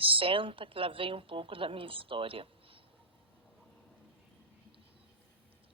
Senta que lá vem um pouco da minha história.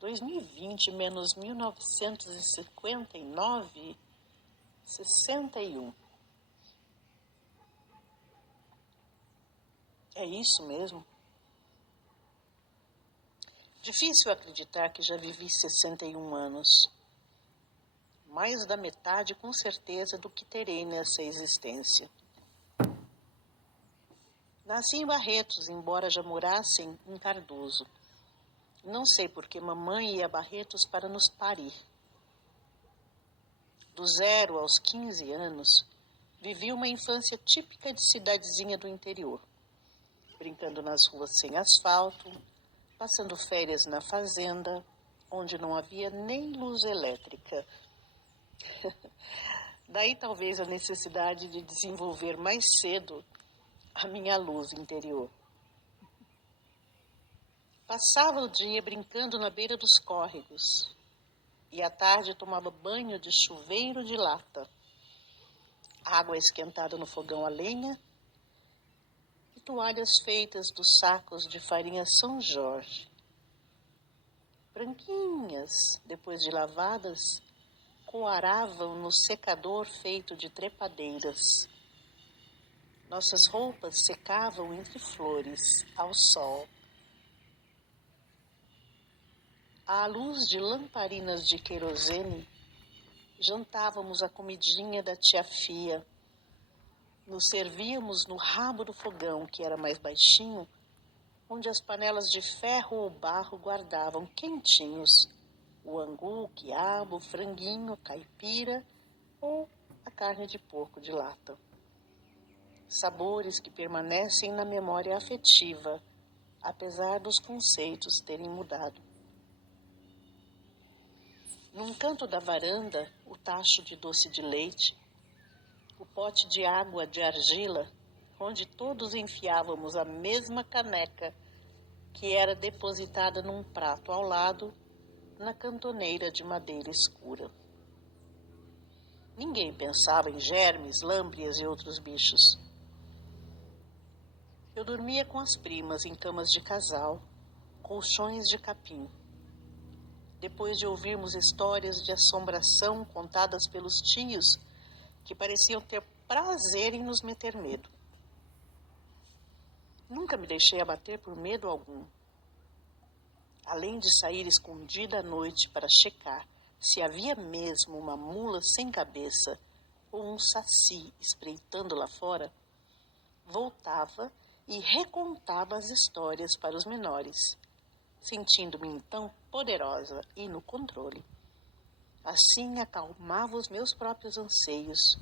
2020 menos 1959, 61. É isso mesmo? Difícil acreditar que já vivi 61 anos. Mais da metade, com certeza, do que terei nessa existência. Nasci em Barretos, embora já morassem em Cardoso. Não sei por que mamãe ia a Barretos para nos parir. Do 0 aos 15 anos, vivi uma infância típica de cidadezinha do interior, brincando nas ruas sem asfalto, passando férias na fazenda, onde não havia nem luz elétrica. Daí talvez a necessidade de desenvolver mais cedo a minha luz interior. Passava o dia brincando na beira dos córregos e à tarde tomava banho de chuveiro de lata, água esquentada no fogão a lenha e toalhas feitas dos sacos de farinha São Jorge. Branquinhas, depois de lavadas, coaravam no secador feito de trepadeiras. Nossas roupas secavam entre flores, ao sol. À luz de lamparinas de querosene, jantávamos a comidinha da tia Fia. Nos servíamos no rabo do fogão, que era mais baixinho, onde as panelas de ferro ou barro guardavam quentinhos o angu, o quiabo, o franguinho, a caipira ou a carne de porco de lata. Sabores que permanecem na memória afetiva, apesar dos conceitos terem mudado. Num canto da varanda, o tacho de doce de leite, o pote de água de argila, onde todos enfiávamos a mesma caneca, que era depositada num prato ao lado, na cantoneira de madeira escura. Ninguém pensava em germes, lâmbrias e outros bichos. Eu dormia com as primas em camas de casal, colchões de capim. Depois de ouvirmos histórias de assombração contadas pelos tios, que pareciam ter prazer em nos meter medo. Nunca me deixei abater por medo algum. Além de sair escondida à noite para checar se havia mesmo uma mula sem cabeça ou um saci espreitando lá fora, voltava e recontava as histórias para os menores, sentindo-me então poderosa e no controle. Assim acalmava os meus próprios anseios,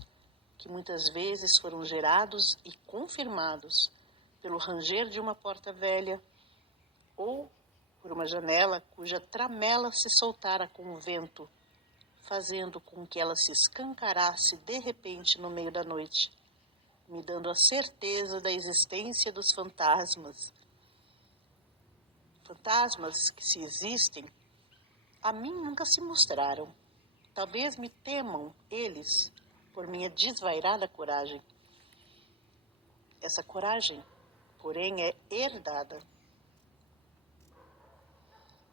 que muitas vezes foram gerados e confirmados pelo ranger de uma porta velha ou por uma janela cuja tramela se soltara com o vento, fazendo com que ela se escancarasse de repente no meio da noite, me dando a certeza da existência dos fantasmas. Fantasmas que, se existem, a mim nunca se mostraram. Talvez me temam eles por minha desvairada coragem. Essa coragem, porém, é herdada.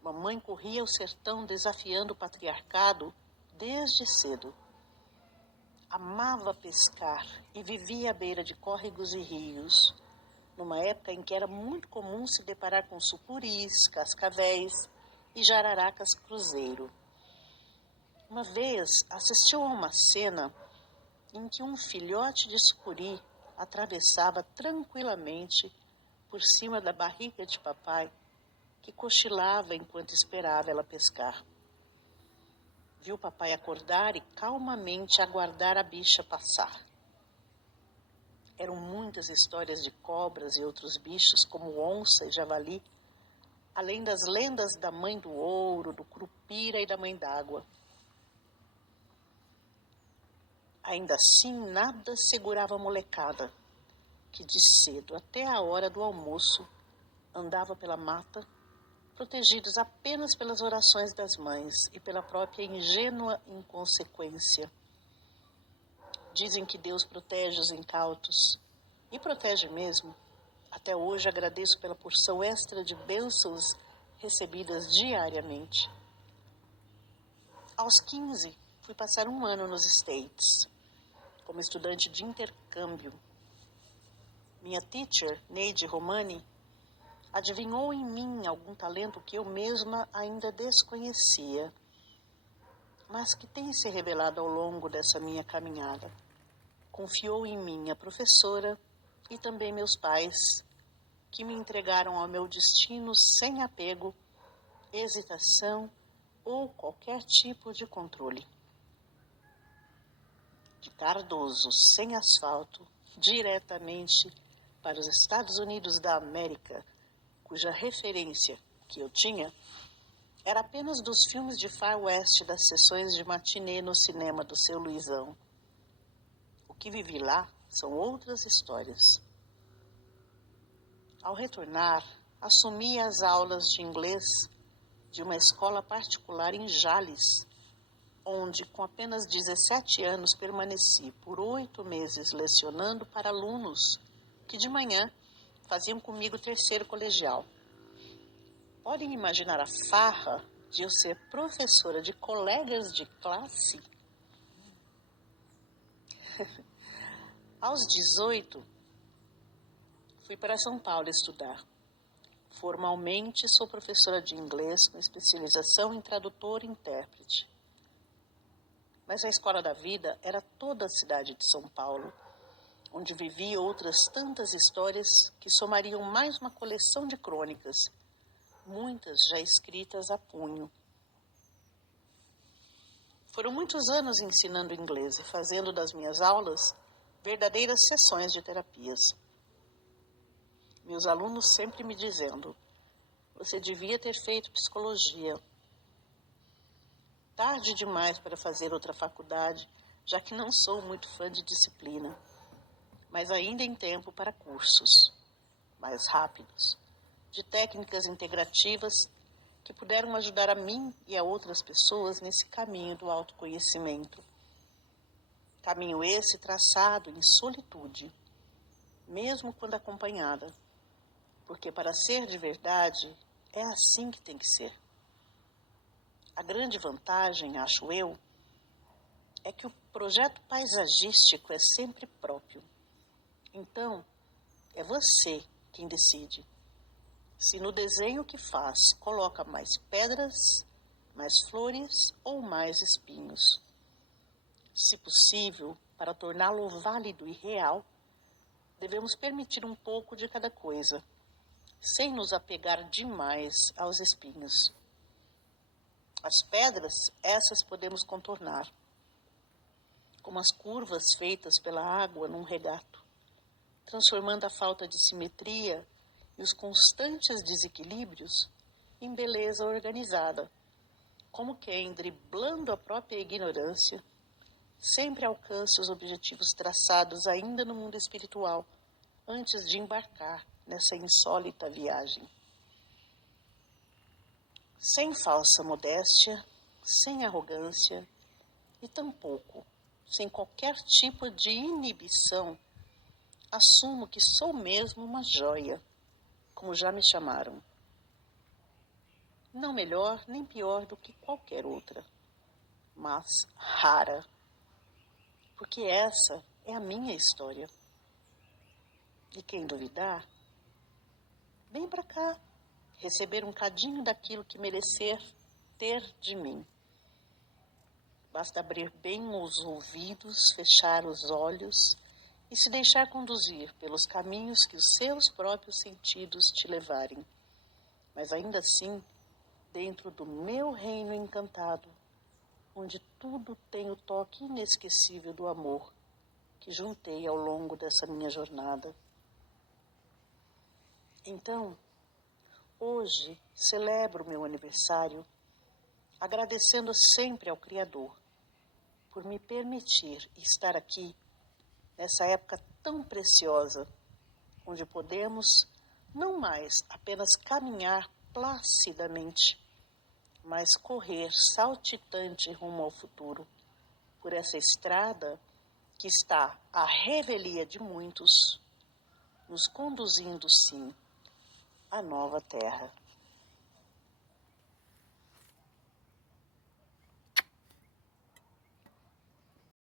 Mamãe corria o sertão desafiando o patriarcado desde cedo. Amava pescar e vivia à beira de córregos e rios, numa época em que era muito comum se deparar com sucuris, cascavéis e jararacas cruzeiro. Uma vez assistiu a uma cena em que um filhote de sucuri atravessava tranquilamente por cima da barriga de papai, que cochilava enquanto esperava ela pescar. Viu papai acordar e calmamente aguardar a bicha passar. Eram muitas histórias de cobras e outros bichos, como onça e javali, além das lendas da mãe do ouro, do curupira e da mãe d'água. Ainda assim, nada segurava a molecada, que de cedo até a hora do almoço andava pela mata, protegidos apenas pelas orações das mães e pela própria ingênua inconsequência. Dizem que Deus protege os incautos, E protege mesmo. Até hoje agradeço pela porção extra de bênçãos recebidas diariamente. Aos 15, fui passar um ano nos States, como estudante de intercâmbio. Minha teacher, Neide Romani, adivinhou em mim algum talento que eu mesma ainda desconhecia, mas que tem se revelado ao longo dessa minha caminhada. Confiou em mim a professora e também meus pais, que me entregaram ao meu destino sem apego, hesitação ou qualquer tipo de controle. De Cardoso, sem asfalto, diretamente para os Estados Unidos da América, cuja referência que eu tinha era apenas dos filmes de Far West das sessões de matinê no cinema do seu Luizão. O que vivi lá são outras histórias. Ao retornar, assumi as aulas de inglês de uma escola particular em Jales, onde, com apenas 17 anos, permaneci por 8 meses lecionando para alunos que de manhã faziam comigo terceiro colegial. Podem imaginar a farra de eu ser professora de colegas de classe? Aos 18, fui para São Paulo estudar. Formalmente, sou professora de inglês com especialização em tradutor e intérprete. Mas a escola da vida era toda a cidade de São Paulo, onde vivi outras tantas histórias que somariam mais uma coleção de crônicas, muitas já escritas a punho. Foram muitos anos ensinando inglês e fazendo das minhas aulas verdadeiras sessões de terapias. Meus alunos sempre me dizendo: você devia ter feito psicologia. Tarde demais para fazer outra faculdade, já que não sou muito fã de disciplina, mas ainda em tempo para cursos mais rápidos, de técnicas integrativas que puderam ajudar a mim e a outras pessoas nesse caminho do autoconhecimento. Caminho esse traçado em solitude, mesmo quando acompanhada, porque para ser de verdade é assim que tem que ser. A grande vantagem, acho eu, é que o projeto paisagístico é sempre próprio. Então, é você quem decide se no desenho que faz coloca mais pedras, mais flores ou mais espinhos. Se possível, para torná-lo válido e real, devemos permitir um pouco de cada coisa, sem nos apegar demais aos espinhos. As pedras, essas podemos contornar, como as curvas feitas pela água num regato, transformando a falta de simetria e os constantes desequilíbrios em beleza organizada, como quem, driblando a própria ignorância, sempre alcança os objetivos traçados ainda no mundo espiritual, antes de embarcar nessa insólita viagem. Sem falsa modéstia, sem arrogância e tampouco sem qualquer tipo de inibição, assumo que sou mesmo uma joia, como já me chamaram. Não melhor nem pior do que qualquer outra, mas rara, porque essa é a minha história. E quem duvidar, vem pra cá, receber um cadinho daquilo que merecer ter de mim. Basta abrir bem os ouvidos, fechar os olhos e se deixar conduzir pelos caminhos que os seus próprios sentidos te levarem. Mas ainda assim, dentro do meu reino encantado, onde tudo tem o toque inesquecível do amor que juntei ao longo dessa minha jornada. Então, hoje celebro meu aniversário agradecendo sempre ao Criador por me permitir estar aqui nessa época tão preciosa, onde podemos não mais apenas caminhar placidamente, mas correr saltitante rumo ao futuro, por essa estrada que está à revelia de muitos, nos conduzindo sim à nova terra.